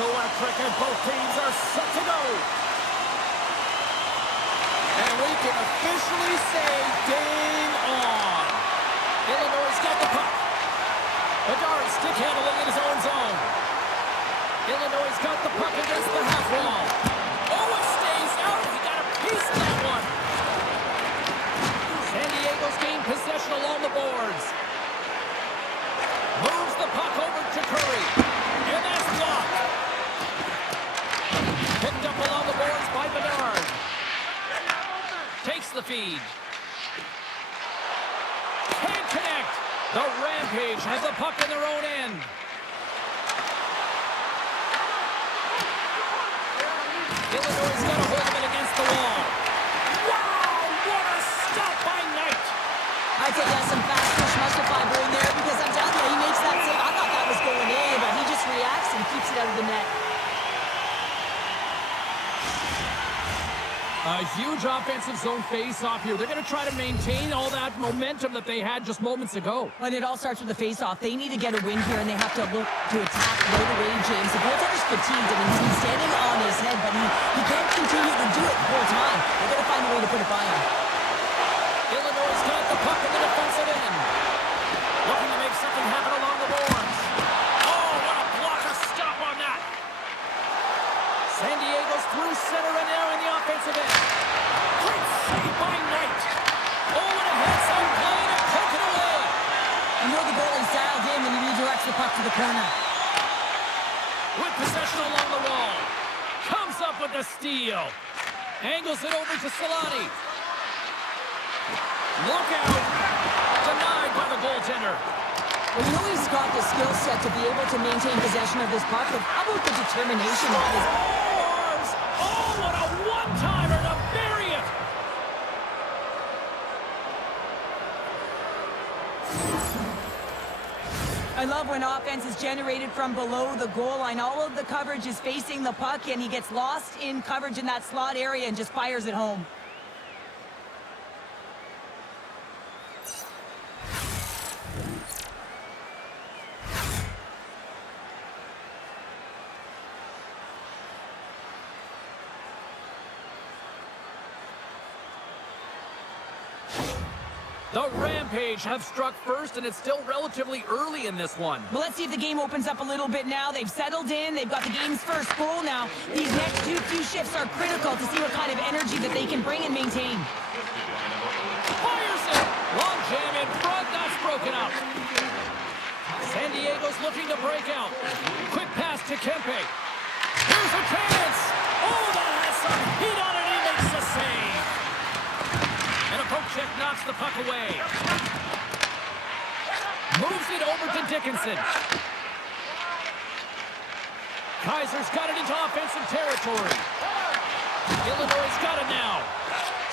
electric, and both teams are set to go. And we can officially say game on. Illinois got the puck. Bedard stick handling in his own zone. Illinois got the puck against the half wall. Oh, it stays out. He got a piece of that one. San Diego's gained possession along the boards. Moves the puck over to Curry. And that's blocked. Picked up along the boards by Bedard. Takes the feed. Can't connect. The Rampage has the puck in their own end. Illinois got a hold of it against the wall. Wow, what a stop by Knight. I'd say that's some fast push muscle in there because I'm telling you, he makes that save. I thought that was going in, but he just reacts and keeps it out of the net. A huge offensive zone face-off here. They're going to try to maintain all that momentum that they had just moments ago. But it all starts with the face-off. They need to get a win here, and they have to look to attack right away, James. The goaltender's fatigued. I mean, he's standing on his head, but he can't continue to do it the whole time. They're going to find a way to put it by him. Illinois got the puck in the defensive end. Looking to make something happen along the boards. Oh, what a block! A stop on that. San Diego's through center and now in the offensive end. Great save by Knight. Oh, and a heads-up play to poke it away. You know the goalie's dialed in when he redirects the puck to the corner. With possession along the wall. Comes up with the steal. Angles it over to Solani. Look out. Denied by the goaltender. Well, you know he's got the skill set to be able to maintain possession of this puck, but how about the determination of his... Oh, what a one-timer to bury it! I love when offense is generated from below the goal line. All of the coverage is facing the puck, and he gets lost in coverage in that slot area and just fires it home. The Rampage have struck first, and it's still relatively early in this one. Well, let's see if the game opens up a little bit now. They've settled in. They've got the game's first goal now. These next few shifts are critical to see what kind of energy that they can bring and maintain. Fires it! Long jam in front. That's broken up. San Diego's looking to break out. Quick pass to Kempe. Here's a chance! Oh, that has some heat on it. He makes the save. And a poke check knocks the puck away. Moves it over to Dickinson. Kaiser's got it into offensive territory. Illinois got it now.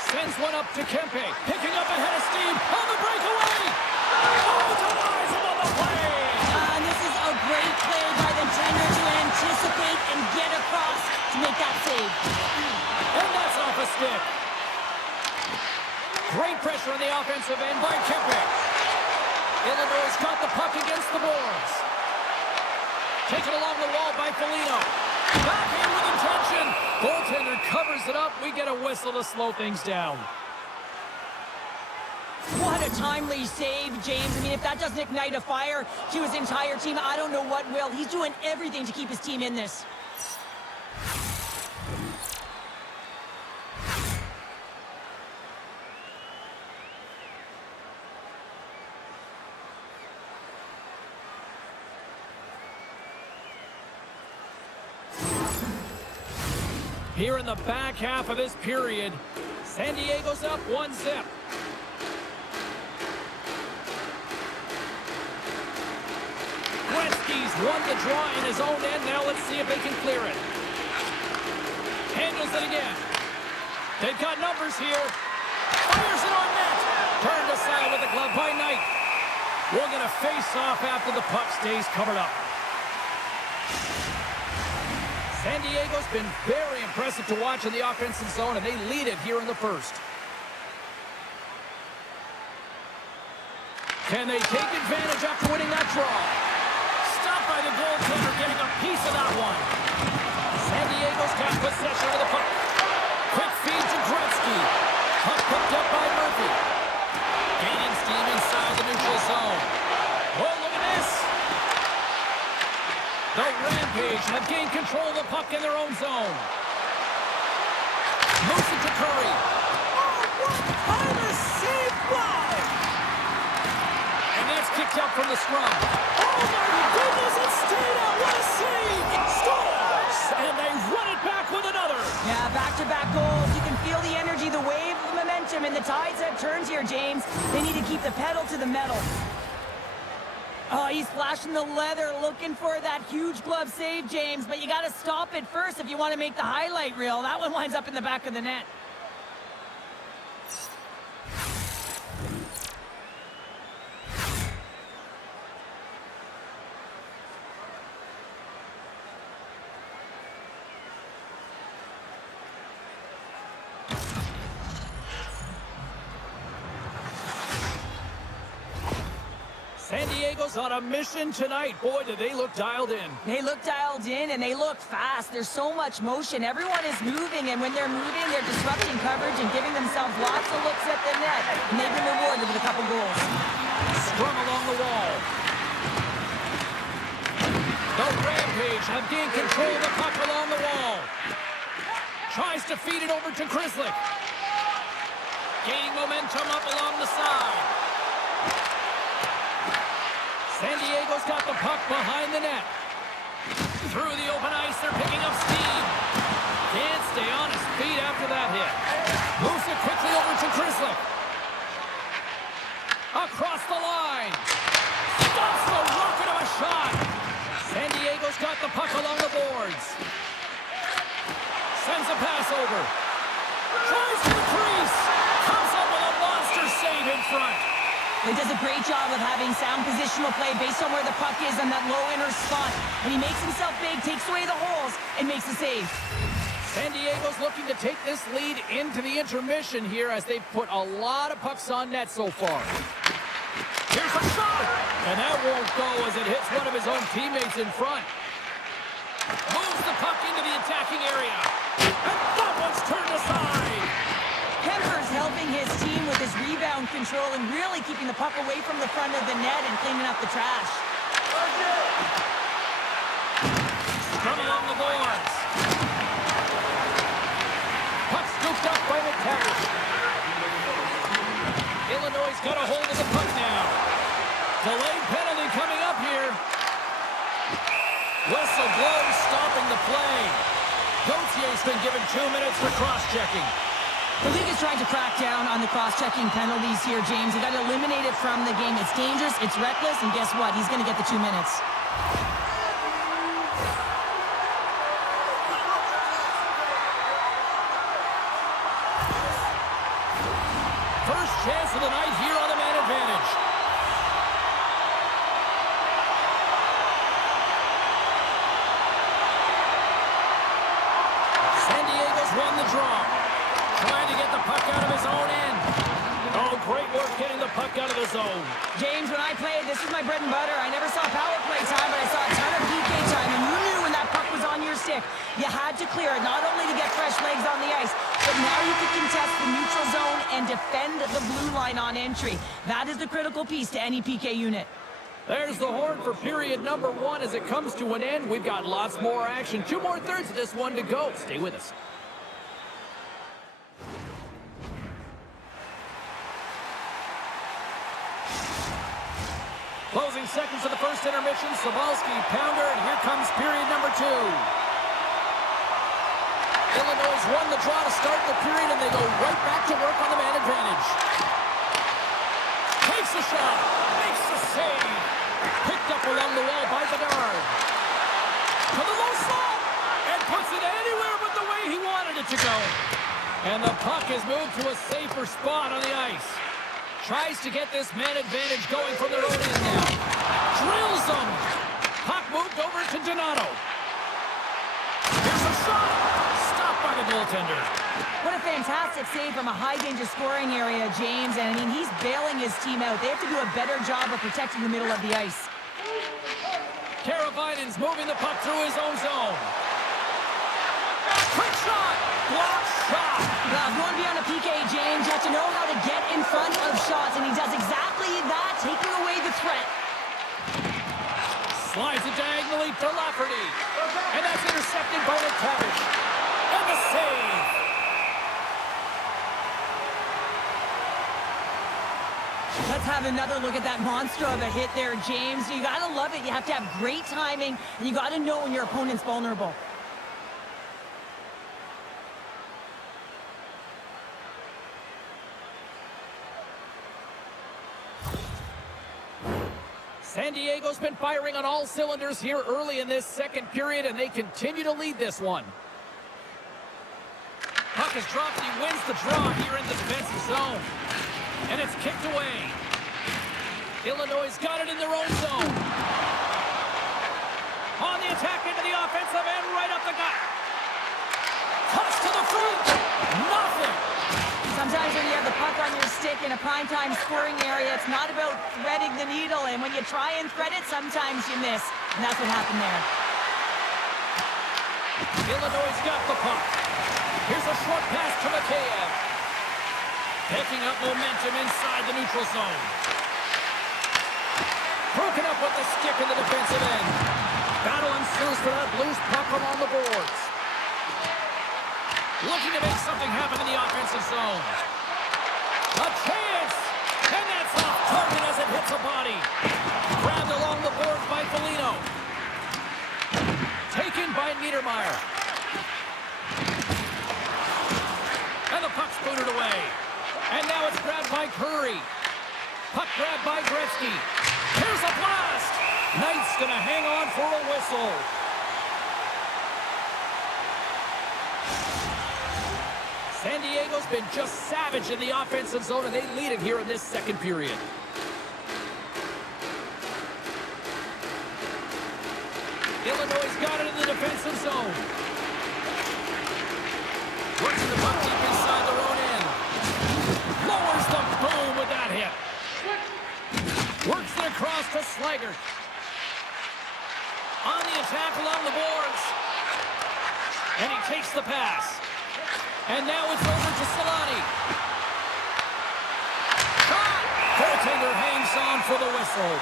Sends one up to Kempe. Picking up ahead of steam. On the breakaway. Oh, denies him on the play. And this is a great play by the defender to anticipate and get across to make that save. And that's off a stick. Great pressure on the offensive end by Kempe. Illinois got the puck against the boards. Taken along the wall by Foligno. Back in with intention. Goaltender covers it up. We get a whistle to slow things down. What a timely save, James. I mean, if that doesn't ignite a fire to his entire team, I don't know what will. He's doing everything to keep his team in this. Here in the back half of this period, San Diego's up 1-0. Gretzky's won the draw in his own end. Now let's see if they can clear it. Handles it again. They've got numbers here. Fires it on net. Turned aside with the glove by Knight. We're going to face off after the puck stays covered up. San Diego's been very impressive to watch in the offensive zone, and they lead it here in the first. Can they take advantage after winning that draw? Stopped by the goaltender, getting a piece of that one. Diego's got possession of the puck. Quick feed to Gretzky. Puck picked up by Murphy. Gaining steam inside the neutral zone. Oh, look at this. The Rampage have gained control of the puck in their own zone. Moves it to Curry. Oh, what kind of save by! And that's kicked out from the scrum. Oh, my goodness, it stayed out. What a save! Scores! And they run it back with another. Yeah, back-to-back goals. You can feel the energy, the wave of momentum, and the tides have turned here, James. They need to keep the pedal to the metal. Oh, he's flashing the leather, looking for that huge glove save, James, but you got to stop it first if you want to make the highlight reel. That one winds up in the back of the net. San Diego's on a mission tonight. Boy, do they look dialed in. They look dialed in, and they look fast. There's so much motion. Everyone is moving, and when they're moving, they're disrupting coverage and giving themselves lots of looks at the net. And they've been rewarded with a couple goals. Scrum along the wall. The Rampage have gained control of the puck along the wall. Tries to feed it over to Krislik. Gaining momentum up along the side. San Diego's got the puck behind the net. Through the open ice, they're picking up steam. Can't stay on his feet after that hit. Moves it quickly over to Krislik. Across the line. Stops the rocket of a shot. San Diego's got the puck along the boards. Sends a pass over. Tries to the crease. Comes up with a monster save in front. He does a great job of having sound positional play based on where the puck is on that low inner spot. And he makes himself big, takes away the holes, and makes the save. San Diego's looking to take this lead into the intermission here as they've put a lot of pucks on net so far. Here's a shot! And that won't go as it hits one of his own teammates in front. Moves the puck into the attacking area. And that one's turned aside! Kemper's helping his team with his rebound control and really keeping the puck away from the front of the net and cleaning up the trash. Scrum along the boards. Puck scooped up by McTavish. Illinois' got a hold of the puck now. Delayed penalty coming up here. Whistle blows, stopping the play. Gautier's been given 2 minutes for cross-checking. The league is trying to crack down on the cross-checking penalties here, James. They got to eliminate it from the game. It's dangerous, it's reckless, and guess what? He's going to get the 2 minutes. First chance of the night here on the man advantage. San Diego's won the draw. Trying to get the puck out of his own end. Oh, great work getting the puck out of the zone. James, when I played, this is my bread and butter. I never saw power play time, but I saw a ton of PK time, and you knew when that puck was on your stick, you had to clear it, not only to get fresh legs on the ice, but now you could contest the neutral zone and defend the blue line on entry. That is the critical piece to any PK unit. There's the horn for period number 1 as it comes to an end. We've got lots more action. 2 more thirds of this one to go. Stay with us. Closing seconds of the first intermission. Sobalski, pounder, and here comes period number 2. Illinois won the draw to start the period, and they go right back to work on the man advantage. Takes a shot, makes the save. Picked up along the wall by Bedard. To the low slot, and puts it anywhere but the way he wanted it to go. And the puck is moved to a safer spot on the ice. Tries to get this man advantage going from their own end now. Drills them. Puck moved over to Donato. Here's a shot. Stopped by the goaltender. What a fantastic save from a high-danger scoring area, James. And, I mean, he's bailing his team out. They have to do a better job of protecting the middle of the ice. Karavinen's moving the puck through his own zone. block shot. Well, if you want to be on a PK, James, you have to know how to get in front of shots, and he does exactly that, taking away the threat. Slides it diagonally to Lafferty. And that's intercepted by McTavish. And the save. Let's have another look at that monster of a hit there, James. You got to love it. You have to have great timing, and you got to know when your opponent's vulnerable. San Diego's been firing on all cylinders here early in this second period, and they continue to lead this one. Puck is dropped, and he wins the draw here in the defensive zone. And it's kicked away. Illinois got it in their own zone. On the attack into the offensive end, right up the gut. Toss to the front. Nothing. Sometimes when you have the puck on your stick in a primetime scoring area, it's not about threading the needle, and when you try and thread it, sometimes you miss. And that's what happened there. Illinois got the puck. Here's a short pass to Mikheyev. Picking up momentum inside the neutral zone. Broken up with the stick in the defensive end. Battle ensues for that loose puck along the boards. Looking to make something happen in the offensive zone. A chance! And that's off target as it hits a body. Grabbed along the boards by Foligno. Taken by Niedermeyer. And the puck's booted away. And now it's grabbed by Curry. Puck grabbed by Gretzky. Here's a blast! Knight's gonna hang on for a whistle. San Diego's been just savage in the offensive zone, and they lead it here in this second period. Illinois got it in the defensive zone. Works the puck deep inside their own end. Lowers the boom with that hit. Works it across to Slaggert. On the attack along the boards. And he takes the pass. And now it's over to Solani. Shot! Goaltender hangs on for the whistle.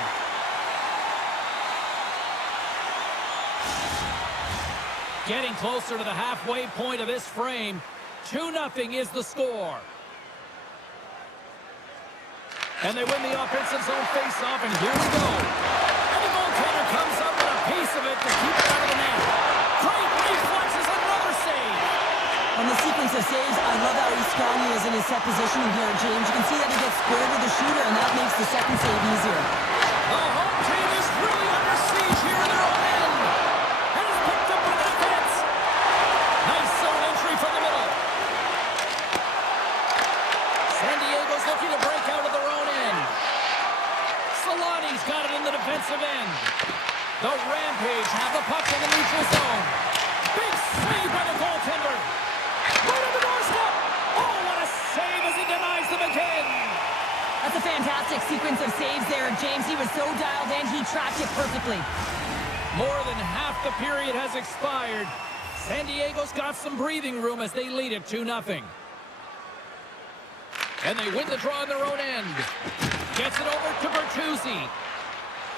Getting closer to the halfway point of this frame. 2-0 is the score. And they win the offensive zone face-off, and here we go. And the goaltender comes up with a piece of it to keep it out of the net. Great reflexes, another save. On the sequence of saves, I love how strong he is in his set positioning here, James. You can see that he gets squared with the shooter, and that makes the second save easier. The home team is really under siege here in their own end. And it's picked up by the defense. Nice zone entry from the middle. San Diego's looking to break out of their own end. Solani's got it in the defensive end. The Rampage have the puck in the neutral zone. Big save by the goaltender. Right on the doorstep. Oh, what a save as he denies them again. That's a fantastic sequence of saves there, James. He was so dialed in, he tracked it perfectly. More than half the period has expired. San Diego's got some breathing room as they lead it 2-0. And they win the draw on their own end. Gets it over to Bertuzzi.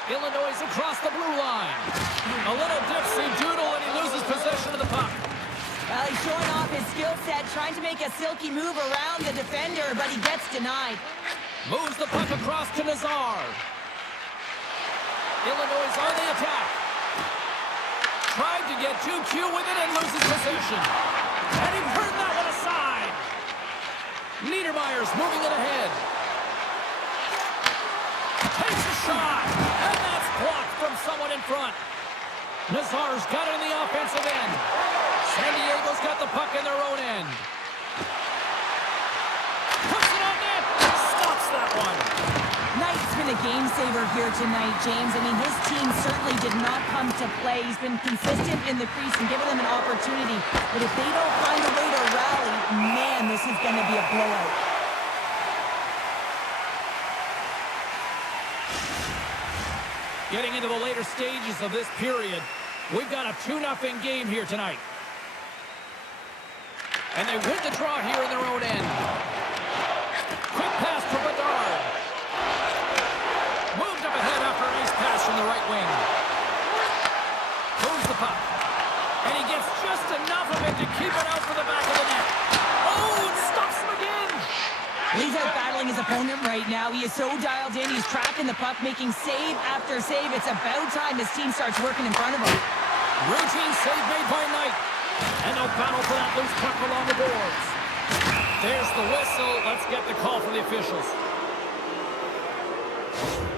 Illinois across the blue line. A little dipsy doodle and he loses possession of the puck. Well, he's showing off his skill set, trying to make a silky move around the defender, but he gets denied. Moves the puck across to Nazar. Illinois on the attack. Tried to get too cute with it and loses possession. And he turned that one aside. Niedermeyer's moving it ahead. Takes a shot. And that's blocked from someone in front. Nazar's got it in the offensive end. San Diego's got the puck in their own end. Puts it on net. Stops that one. Knight's been a game saver here tonight, James. I mean, his team certainly did not come to play. He's been consistent in the crease and giving them an opportunity. But if they don't find a way to rally, man, this is going to be a blowout. Getting into the later stages of this period, we've got a 2-0 game here tonight. And they win the draw here in their own end. Quick pass for Bedard. Moved up ahead after a nice pass from the right wing. Moves the puck. And he gets just enough of it to keep it out for the back of the net. Oh, it stops him again. He's out battling his opponent right now. He is so dialed in. He's tracking the puck, making save after save. It's about time his team starts working in front of him. Routine save made by Knight. And they'll battle for that loose puck along the boards. There's the whistle. Let's get the call from the officials.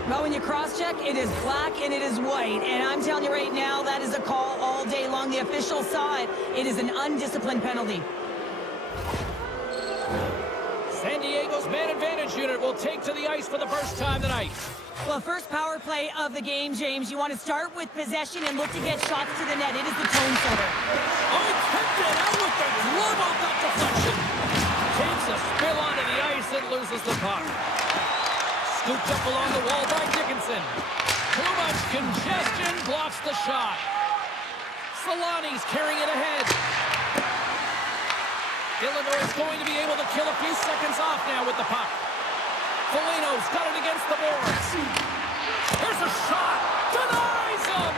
Well, when you cross-check, it is black and it is white. And I'm telling you right now, that is a call all day long. The officials saw it. It is an undisciplined penalty. San Diego's man advantage unit will take to the ice for the first time tonight. Well, first power play of the game, James. You want to start with possession and look to get shots to the net. It is the tone setter. Oh, he kicked it out with the glove off that deflection. Takes a spill onto the ice and loses the puck. Scooped up along the wall by Dickinson. Too much congestion blocks the shot. Solani's carrying it ahead. Illinois is going to be able to kill a few seconds off now with the puck. Foligno's got it against the boards. Here's a shot. Denies him.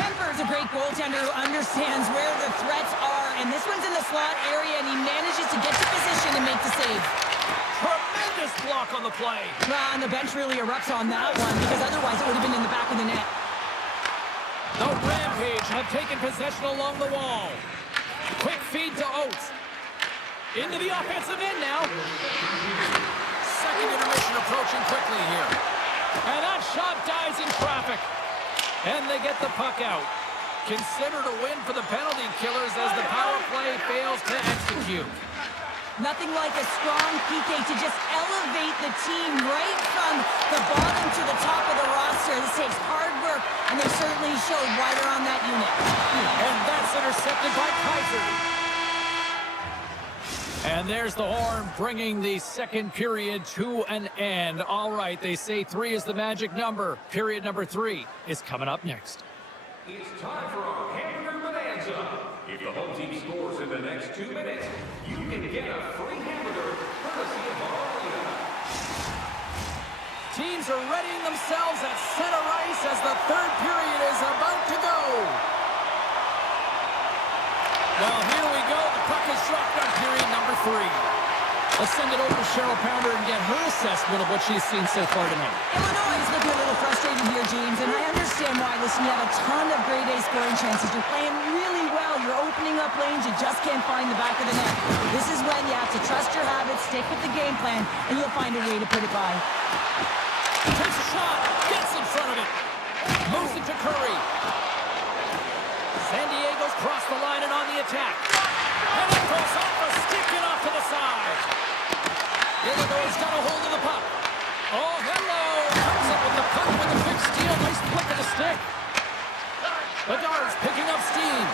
Kemper's a great goaltender who understands where the threats are. And this one's in the slot area, and he manages to get to position and make the save. Tremendous block on the play. Well, and the bench really erupts on that one, because otherwise it would have been in the back of the net. The Rampage have taken possession along the wall. Quick feed to Oates. Into the offensive end now. Second intermission approaching quickly here. And that shot dies in traffic. And they get the puck out. Considered a win for the penalty killers as the power play fails to execute. Nothing like a strong PK to just elevate the team right from the bottom to the top of the roster. This takes hard work, and they certainly showed why they're on that unit. And that's intercepted by Kaiser. And there's the horn, bringing the second period to an end. All right, they say 3 is the magic number. Period number 3 is coming up next. It's time for our hamburger bonanza. If the home team scores in the next 2 minutes, you can get a free hamburger courtesy of our arena. Teams are readying themselves at center ice as the third period is about to go. Well, here we go. The puck is dropped on period number 3. Let's send it over to Cheryl Pounder and get her assessment of what she's seen so far tonight. Illinois is looking a little frustrated here, James, and I understand why. Listen, you have a ton of grade A scoring chances. You're playing really well. You're opening up lanes. You just can't find the back of the net. This is when you have to trust your habits, stick with the game plan, and you'll find a way to put it by. Takes a shot. Gets in front of it. Moves it to Curry. San Diego's crossed the line and on the attack. And it goes off a stick and off to the side. Illinois got a hold of the puck. Oh, hello. Comes up with the puck with a quick steal. Nice flick of the stick. Bedard's picking up steam.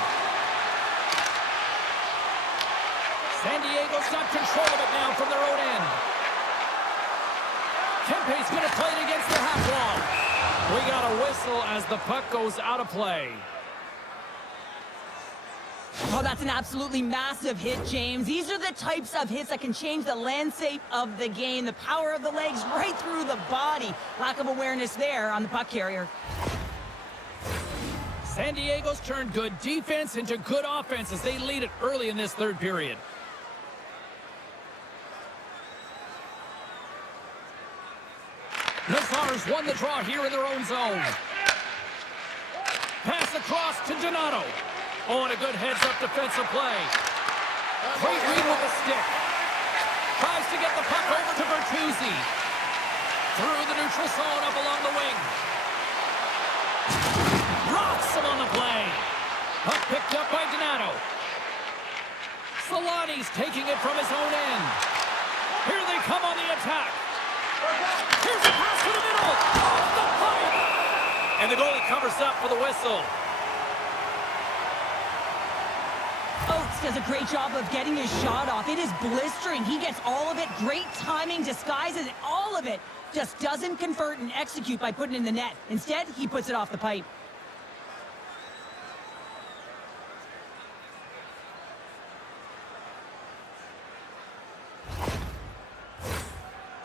San Diego's got control of it now from their own end. Kempe's going to play it against the half wall. We got a whistle as the puck goes out of play. Oh, that's an absolutely massive hit, James. These are the types of hits that can change the landscape of the game. The power of the legs right through the body. Lack of awareness there on the puck carrier. San Diego's turned good defense into good offense as they lead it early in this third period. The Czars won the draw here in their own zone. Pass across to Donato. Oh, and a good heads-up defensive play. Great read with the stick. Tries to get the puck over to Bertuzzi. Through the neutral zone up along the wing. Rocks him on the play. Puck picked up by Donato. Solani's taking it from his own end. Here they come on the attack. Here's a pass to the middle. Off the pipe. And the goalie covers up for the whistle. Oates does a great job of getting his shot off. It is blistering. He gets all of it. Great timing, disguises it. All of it just doesn't convert and execute by putting it in the net. Instead, he puts it off the pipe.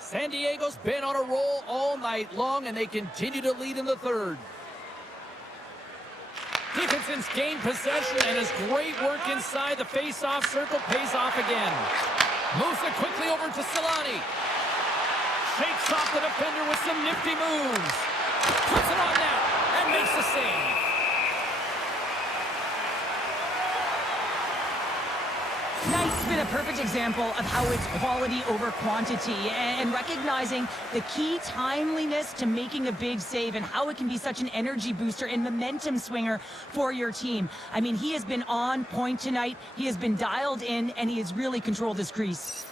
San Diego's been on a roll all night long, and they continue to lead in the third. Dickinson's gained possession, and his great work inside the face-off circle pays off again. Moves it quickly over to Solani. Shakes off the defender with some nifty moves. Puts it on net and makes the save. Tonight's been a perfect example of how it's quality over quantity and recognizing the key timeliness to making a big save and how it can be such an energy booster and momentum swinger for your team. I mean, he has been on point tonight. He has been dialed in, and he has really controlled his crease.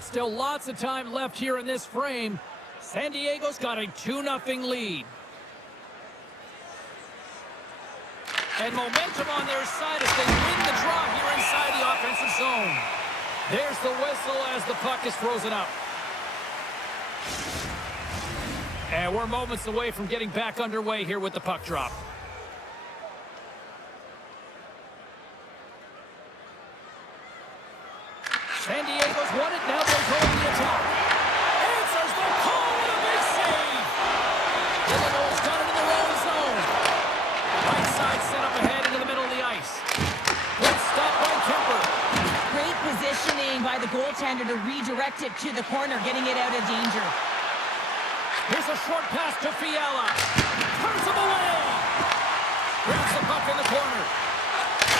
Still lots of time left here in this frame. San Diego's got a 2-0 lead. And momentum on their side as they win the draw here inside the offensive zone. There's the whistle as the puck is frozen up. And we're moments away from getting back underway here with the puck drop. San Diego's won it, now they'll go on the attack. Answers the call with a big save. Illinois got it in their own zone. Right side set up ahead into the middle of the ice. Good stop by Kemper. Great positioning by the goaltender to redirect it to the corner, getting it out of danger. Here's a short pass to Fiala. Turns him away. Grabs the puck in the corner.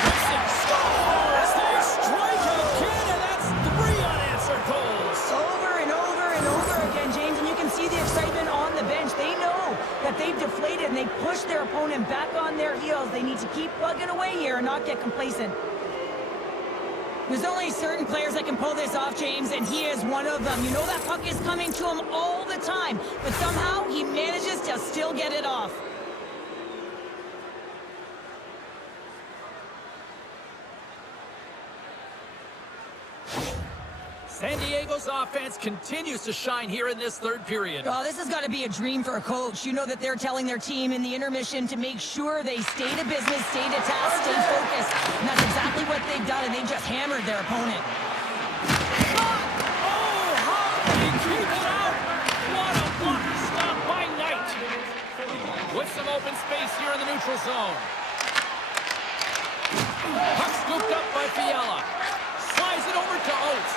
Hits it. Scores. They strike again, and that's 3 unanswered goals. Over and over and over again, James, and you can see the excitement on the bench. They know that they've deflated and they push their opponent back on their heels. They need to keep plugging away here and not get complacent. There's only certain players that can pull this off, James, and he is one of them. You know that puck is coming to him all the time, but somehow he manages to still get it off. San Diego's offense continues to shine here in this third period. Oh, this has got to be a dream for a coach. You know that they're telling their team in the intermission to make sure they stay to business, stay to task, stay focused. And that's exactly what they've done, and they just hammered their opponent. Oh, how did he keep it out? What a block stop by Knight. With some open space here in the neutral zone. Puck scooped up by Fiala. Slides it over to Oates.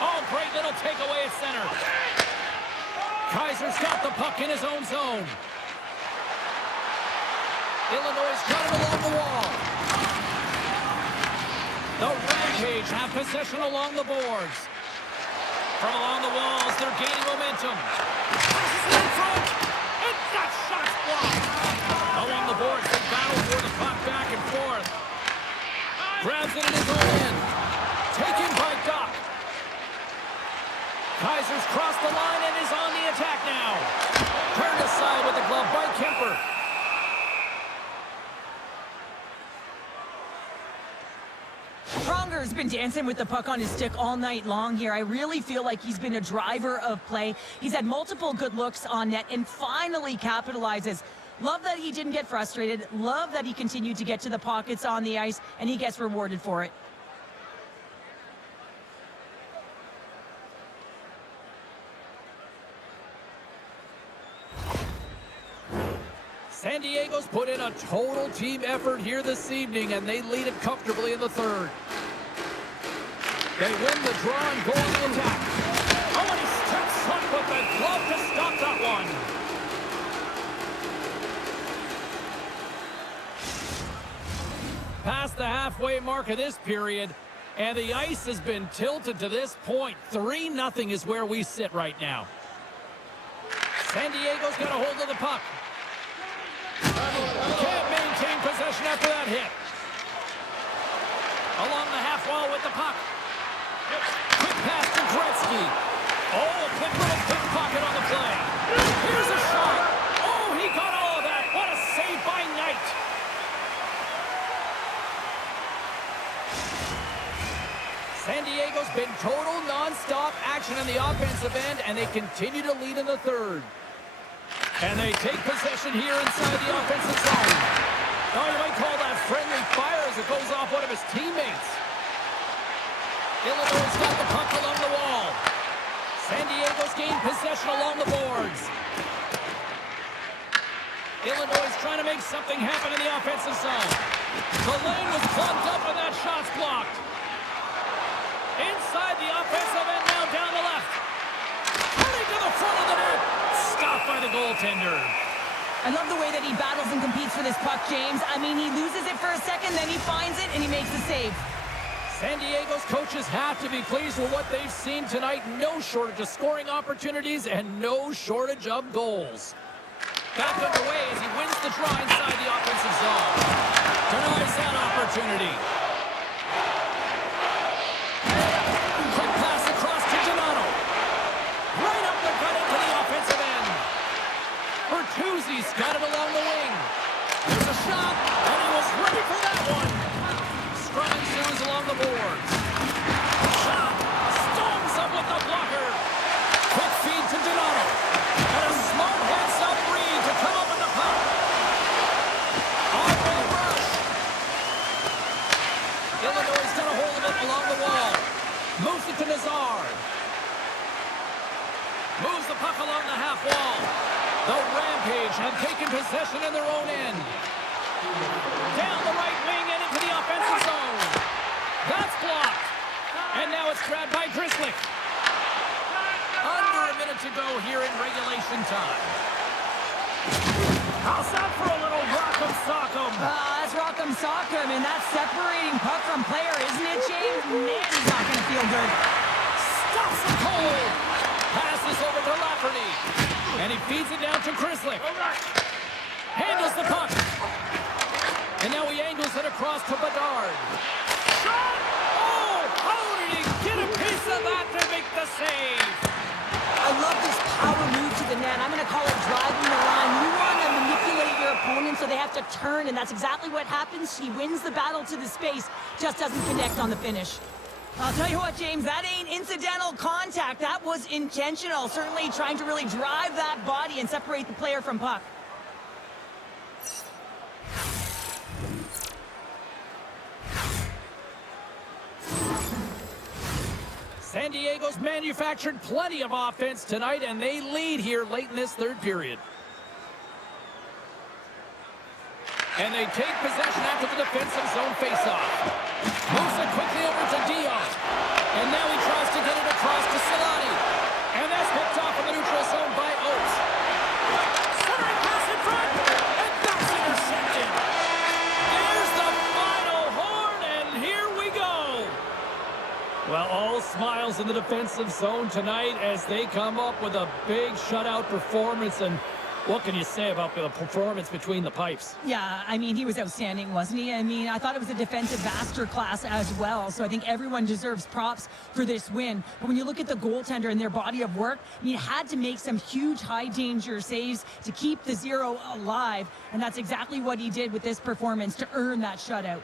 Oh, great little takeaway at center. Kaiser's got the puck in his own zone. Illinois got it along the wall. The Rampage have possession along the boards. From along the walls, they're gaining momentum. Passes it in front. And that shot's blocked. Along the boards, they battle for the puck back and forth. Grabs it in his own end. Taken by Doc. Kaiser's crossed the line and is on the attack now. Turned aside with the glove by Kemper. Pronger's been dancing with the puck on his stick all night long here. I really feel like he's been a driver of play. He's had multiple good looks on net and finally capitalizes. Love that he didn't get frustrated. Love that he continued to get to the pockets on the ice, and he gets rewarded for it. San Diego's put in a total team effort here this evening, and they lead it comfortably in the third. They win the draw and go on the attack. Oh, and he steps up with the glove to stop that one. Past the halfway mark of this period, and the ice has been tilted to this point. 3-0 is where we sit right now. San Diego's got a hold of the puck. Can't maintain possession after that hit. Along the half wall with the puck. Quick pass to Gretzky. Oh, a quick little pickpocket on the play. Here's a shot. Oh, he got all of that. What a save by Knight. San Diego's been total non-stop action in the offensive end, and they continue to lead in the third. And they take possession here inside the offensive zone. Oh, you might call that friendly fire as it goes off one of his his teammates. Illinois got the puck along the wall. San Diego's gained possession along the boards. Illinois trying to make something happen in the offensive zone. The lane was plugged up and that shot's blocked. Inside the offensive end now down the left. Running to the front of the net. Stopped by the goaltender. I love the way that he battles and competes for this puck, James. I mean, he loses it for a second, then he finds it, and he makes the save. San Diego's coaches have to be pleased with what they've seen tonight. No shortage of scoring opportunities and no shortage of goals. Back underway as he wins the draw inside the offensive zone. Denies that opportunity. Quick pass across to Donato. Right up the gut into the offensive end. Bertuzzi's got it along the wing. There's a shot, and he was ready for that one. Scrum ensues along the boards. Shot! Storms up with the blocker. Quick feed to Donato. And a smart heads-up read to come up with the puck. On-way rush. Illinois got a hold of it along the wall. Moves it to Nazard. Moves the puck along the half wall. The Rampage have taken possession in their own end. Down the right wing and into the offensive zone. That's blocked. And now it's grabbed by Drislick. Under a minute to go here in regulation time. House out for a little rock'em sock'em. That's rock'em sock'em, and that's separating puck from player, isn't it, James? Man, he's not going to feel good. Stops the cold. Passes over to Lafferty. And he feeds it down to Drislick. Handles the puck. And now he angles it across to Bedard. Shot! Oh! How did he get a piece of that to make the save? I love this power move to the net. I'm going to call it driving the line. You want to manipulate your opponent so they have to turn, and that's exactly what happens. He wins the battle to the space, just doesn't connect on the finish. I'll tell you what, James, that ain't incidental contact. That was intentional. Certainly trying to really drive that body and separate the player from puck. San Diego's manufactured plenty of offense tonight, and they lead here late in this third period. And they take possession after the defensive zone faceoff. Moves it quickly over to Dion. And now he tries to get it across to Solani. And that's picked off in the neutral zone by Oates. Centering pass in front. And that's intercepted. There's the final horn, and here we go. Well, all smiles in the defensive zone tonight as they come up with a big shutout performance. And what can you say about the performance between the pipes? Yeah, I mean, he was outstanding, wasn't he? I mean, I thought it was a defensive masterclass as well, so I think everyone deserves props for this win. But when you look at the goaltender and their body of work, I mean, had to make some huge high-danger saves to keep the zero alive, and that's exactly what he did with this performance to earn that shutout.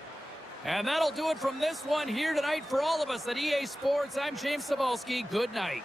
And that'll do it from this one here tonight for all of us at EA Sports. I'm James Cebulski. Good night.